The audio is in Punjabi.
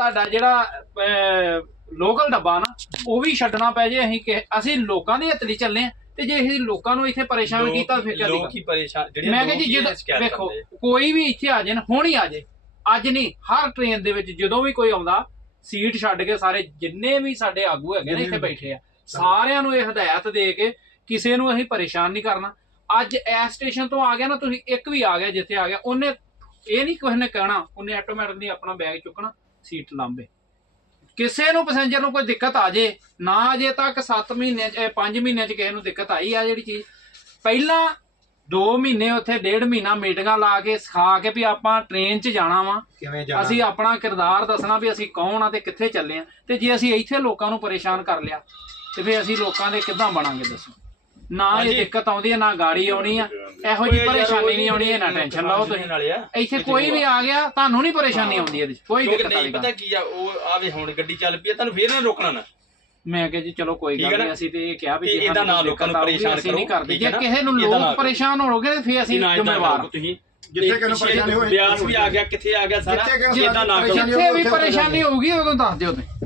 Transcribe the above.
ਤੁਹਾਡਾ ਜਿਹੜਾ ਲੋਕਲ ਡੱਬਾ ਨਾ ਉਹ ਵੀ ਛੱਡਣਾ ਪੈ ਜੇ ਅਸੀਂ ਕਿ ਅਸੀਂ ਲੋਕਾਂ ਦੇ ਹੱਥ ਲਈ ਚੱਲੇ ਆ ਤੇ ਜੇ ਅਸੀਂ ਲੋਕਾਂ ਨੂੰ ਇੱਥੇ ਪਰੇਸ਼ਾਨ ਕੀਤਾ ਫਿਰ ਕਿਆ ਲੋਕ ਹੀ ਪਰੇਸ਼ਾਨ ਜਿਹੜੇ ਮੈਂ ਕਿਹਾ ਜੀ ਜਦੋਂ ਵੇਖੋ ਕੋਈ ਵੀ ਇੱਥੇ ਆ ਨਾ ਹੁਣ ਹੀ ਆ ਜਾਏ ਅੱਜ ਨਹੀਂ ਹਰ ਟ੍ਰੇਨ ਦੇ ਵਿੱਚ ਜਦੋਂ ਵੀ ਕੋਈ ਆਉਂਦਾ ਸੀਟ ਛੱਡ ਕੇ ਸਾਰੇ ਜਿੰਨੇ ਵੀ ਸਾਡੇ ਆਗੂ ਹੈਗੇ ਨੇ ਇੱਥੇ ਬੈਠੇ ਆ ਸਾਰਿਆਂ ਨੂੰ ਇਹ ਹਦਾਇਤ ਦੇ ਕੇ ਕਿਸੇ ਨੂੰ ਅਸੀਂ ਪਰੇਸ਼ਾਨ ਨਹੀਂ ਕਰਨਾ। ਅੱਜ ਇਸ ਸਟੇਸ਼ਨ ਤੋਂ ਆ ਗਿਆ ਨਾ ਤੁਸੀਂ ਇੱਕ ਵੀ ਆ ਗਿਆ ਜਿੱਥੇ ਆ ਗਿਆ ਉਹਨੇ ਇਹ ਨਹੀਂ ਕਿਸੇ ਨੇ ਕਹਿਣਾ ਉਹਨੇ ਆਟੋਮੈਟਿਕਲੀ ਆਪਣਾ ਬੈਗ ਚੁੱਕਣਾ। ਸੀਟ ਲਾਂਬੇ ਕਿਸੇ ਨੂੰ ਪੈਸੇਂਜਰ ਨੂੰ ਕੋਈ ਦਿੱਕਤ ਆ ਜੇ ਨਾ ਅਜੇ ਤੱਕ 7 ਮਹੀਨੇ ਚ 5 ਮਹੀਨਿਆਂ ਚ ਕਿਸੇ ਨੂੰ ਦਿੱਕਤ ਆਈ ਆ ਜਿਹੜੀ ਚੀਜ਼। ਪਹਿਲਾਂ 2 ਮਹੀਨੇ ਉੱਥੇ ਡੇਢ ਮਹੀਨਾ ਮੀਟਿੰਗਾਂ ਲਾ ਕੇ ਸਿਖਾ ਕੇ ਵੀ ਆਪਾਂ ਟ੍ਰੇਨ 'ਚ ਜਾਣਾ ਵਾ। ਕਿਵੇਂ ਜਾਣਾ? ਅਸੀਂ ਆਪਣਾ ਕਿਰਦਾਰ ਦੱਸਣਾ ਵੀ ਅਸੀਂ ਕੌਣ ਆ ਤੇ ਕਿੱਥੇ ਚੱਲੇ ਆ। ਤੇ ਜੇ ਅਸੀਂ ਇੱਥੇ ਲੋਕਾਂ ਨੂੰ ਪਰੇਸ਼ਾਨ ਕਰ ਲਿਆ ਤੇ ਫਿਰ ਅਸੀਂ ਲੋਕਾਂ ਦੇ ਕਿੱਦਾਂ ਬਣਾਂਗੇ ਦੱਸੋ? ਨਾ ਇਹ। ਦਿੱਕਤ ਆਉਂਦੀ ਹੈ ਨਾ ਗਾੜੀ ਆਉਣੀ ਆ। ਇਹੋ ਜਿਹੀ ਪਰੇਸ਼ਾਨੀ ਨਹੀਂ ਆਉਣੀ ਹੈ ਨਾ ਟੈਨਸ਼ਨ ਲਓ ਤੁਸੀਂ ਨਾਲੇ ਆ। ਇੱਥੇ ਕੋਈ ਵੀ ਆ ਗਿਆ ਤੁਹਾਨੂੰ ਨਹੀਂ ਪਰੇਸ਼ਾਨੀ ਆਉਂਦੀ ਇਹਦੇ 'ਚ ਕੋਈ ਦਿੱਕਤ ਨਹੀਂ ਪਤਾ ਕੀ ਆ ਉਹ ਆਵੇ ਹੁਣ ਗੱਡੀ ਚੱਲ ਪਈ ਆ ਤੁਹਾਨੂੰ ਫੇਰ ਨਾ ਰੋਕਣਾ ਨਾ। ਮੈਂ ਕਿਹਾ ਜੀ ਚਲੋ ਕੋਈ ਗੱਲ ਨਹੀਂ ਨਾ? ਅਸੀਂ ਤੇ ਇਹ ਕਿਹਾ ਵੀ ਜੇ ਇਹਦਾ ਨਾ ਲੋਕਾਂ ਨੂੰ ਪਰੇਸ਼ਾਨ ਅਸੀਂ ਨਹੀਂ ਕਰੋ, ਕਰਦੇ। ਜੇ? ਕਿਸੇ ਨੂੰ ਲੋਕ ਕਰੋ। ਪਰੇਸ਼ਾਨ ਹੋਣਗੇ ਤੇ ਫਿਰ ਅਸੀਂ ਜ਼ਿੰਮੇਵਾਰ ਕਰੋ ਤੁਸੀਂ ਜਿੱਥੇ ਕਿਸੇ ਨੂੰ ਪਰੇਸ਼ਾਨੀ ਹੋਏ। ਬਿਆਸ ਵੀ ਆ ਗਿਆ ਕਿੱਥੇ ਆ ਗਿਆ ਸਾਰਾ? ਜਿੱਥੇ ਕਿਸੇ ਨੂੰ ਕਰੋ ਜਿੱਥੇ ਵੀ ਪਰੇਸ਼ਾਨੀ ਹੋਊਗੀ ਉਦੋਂ ਦੱਸ ਦਿਓ ਤੁਸੀਂ।